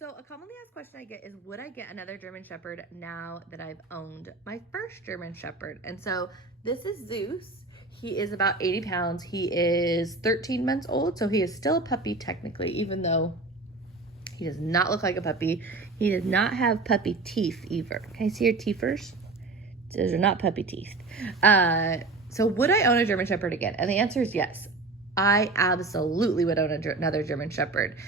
So a commonly asked question I get is, would I get another German Shepherd now that I've owned my first German Shepherd? And so this is Zeus. He is about 80 pounds. He is 13 months old, so he is still a puppy technically, even though he does not look like a puppy. He does not have puppy teeth either. Can I see your teethers? Those are not puppy teeth. So would I own a German Shepherd again? And the answer is yes. I absolutely would own another German Shepherd.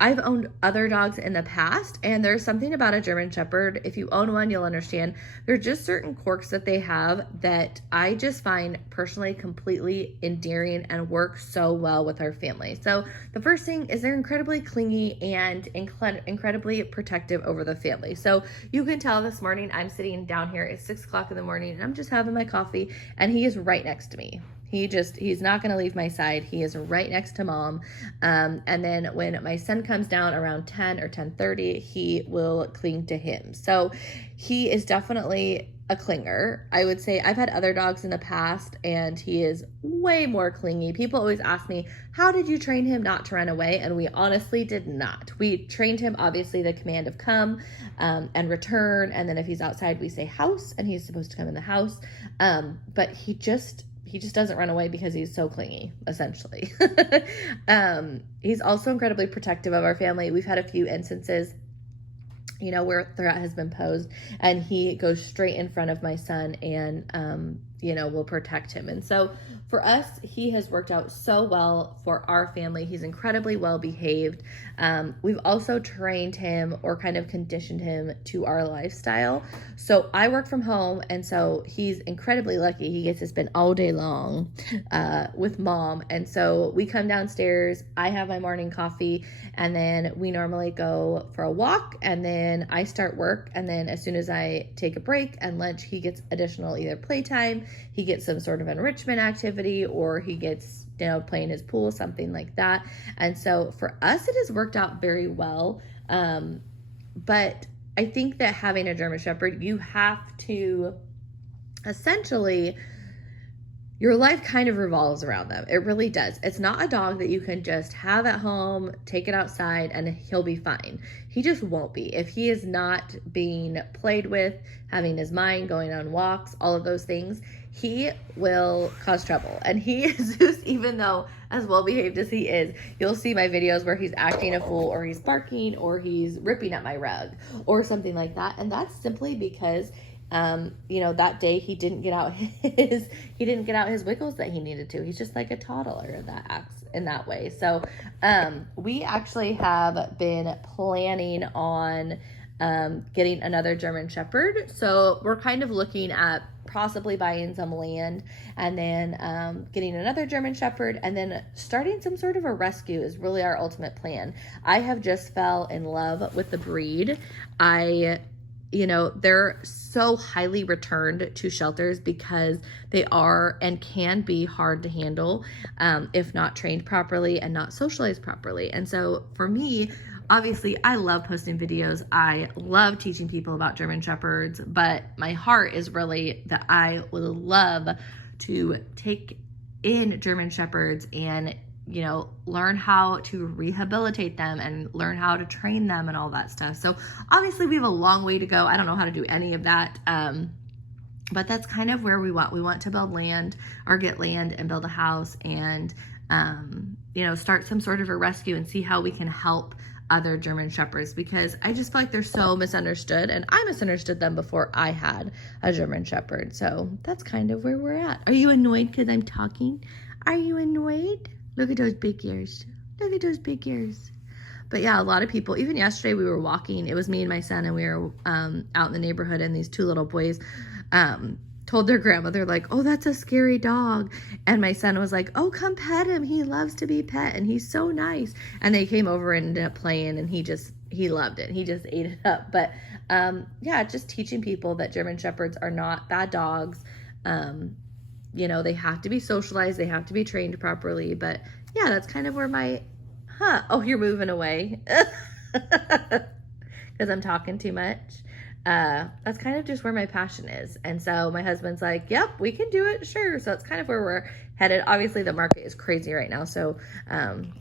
I've owned other dogs in the past, and there's something about a German Shepherd. If you own one, you'll understand. There are just certain quirks that they have that I just find personally completely endearing and work so well with our family. So the first thing is they're incredibly clingy and incredibly protective over the family. So you can tell this morning I'm sitting down here at 6 o'clock in the morning and I'm just having my coffee, and he is right next to me. He's not going to leave my side. He is right next to mom. And then when my son comes down around 10 or 10:30, he will cling to him. So he is definitely a clinger. I would say I've had other dogs in the past and he is way more clingy. People always ask me, how did you train him not to run away? And we honestly did not. We trained him, obviously, the command of come and return. And then if he's outside, we say house, and he's supposed to come in the house. But he just doesn't run away because he's so clingy, essentially. He's also incredibly protective of our family. We've had a few instances, where a threat has been posed, and he goes straight in front of my son and, will protect him. And so for us, he has worked out so well for our family. He's incredibly well behaved. We've also trained him or kind of conditioned him to our lifestyle. So I work from home, and so he's incredibly lucky. He gets to spend all day long with mom. And so we come downstairs, I have my morning coffee, and then we normally go for a walk, and then I start work. And then as soon as I take a break and lunch, he gets additional either playtime, he gets some sort of enrichment activity, or he gets playing his pool, something like that. And so for us, it has worked out very well. But I think that having a German Shepherd, you have to essentially, your life kind of revolves around them. It really does. It's not a dog that you can just have at home, take it outside, and he'll be fine. He just won't be. If he is not being played with, having his mind, going on walks, all of those things, he will cause trouble. And he is, even though as well behaved as he is, you'll see my videos where he's acting a fool, or he's barking, or he's ripping at my rug, or something like that. And that's simply because that day he didn't get out his wiggles that he needed to. He's just like a toddler that acts in that way. So we actually have been planning on getting another German Shepherd. So we're kind of looking at possibly buying some land, and then getting another German Shepherd, and then starting some sort of a rescue is really our ultimate plan. I have just fell in love with the breed. They're so highly returned to shelters because they are and can be hard to handle if not trained properly and not socialized properly. And so for me, obviously, I love posting videos. I love teaching people about German Shepherds, but my heart is really that I would love to take in German Shepherds and learn how to rehabilitate them and learn how to train them and all that stuff. So obviously we have a long way to go. I don't know how to do any of that. But that's kind of where we want. We want to build land or get land and build a house and, start some sort of a rescue and see how we can help other German Shepherds, because I just feel like they're so misunderstood, and I misunderstood them before I had a German Shepherd. So that's kind of where we're at. Are you annoyed because I'm talking? Are you annoyed? Look at those big ears. Look at those big ears. But yeah, a lot of people, even yesterday we were walking, it was me and my son, and we were out in the neighborhood, and these two little boys told their grandmother, like, oh, that's a scary dog. And my son was like, oh, come pet him. He loves to be pet, and he's so nice. And they came over and ended up playing, and he loved it. He just ate it up. But just teaching people that German Shepherds are not bad dogs. They have to be socialized. They have to be trained properly. But yeah, that's kind of where oh, you're moving away because I'm talking too much. That's kind of just where my passion is. And so my husband's like, yep, we can do it. Sure. So that's kind of where we're headed. Obviously, the market is crazy right now, so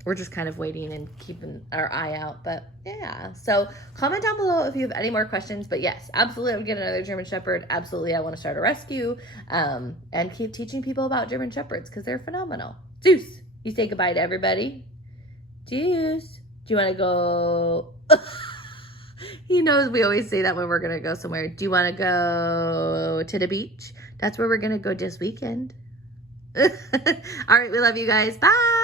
we're just kind of waiting and keeping our eye out. But yeah, so comment down below if you have any more questions. But yes, absolutely, I would get another German Shepherd. Absolutely, I want to start a rescue and keep teaching people about German Shepherds because they're phenomenal. Zeus, you say goodbye to everybody. Zeus, do you want to go? He knows we always say that when we're going to go somewhere. Do you want to go to the beach? That's where we're going to go this weekend. All right, we love you guys. Bye.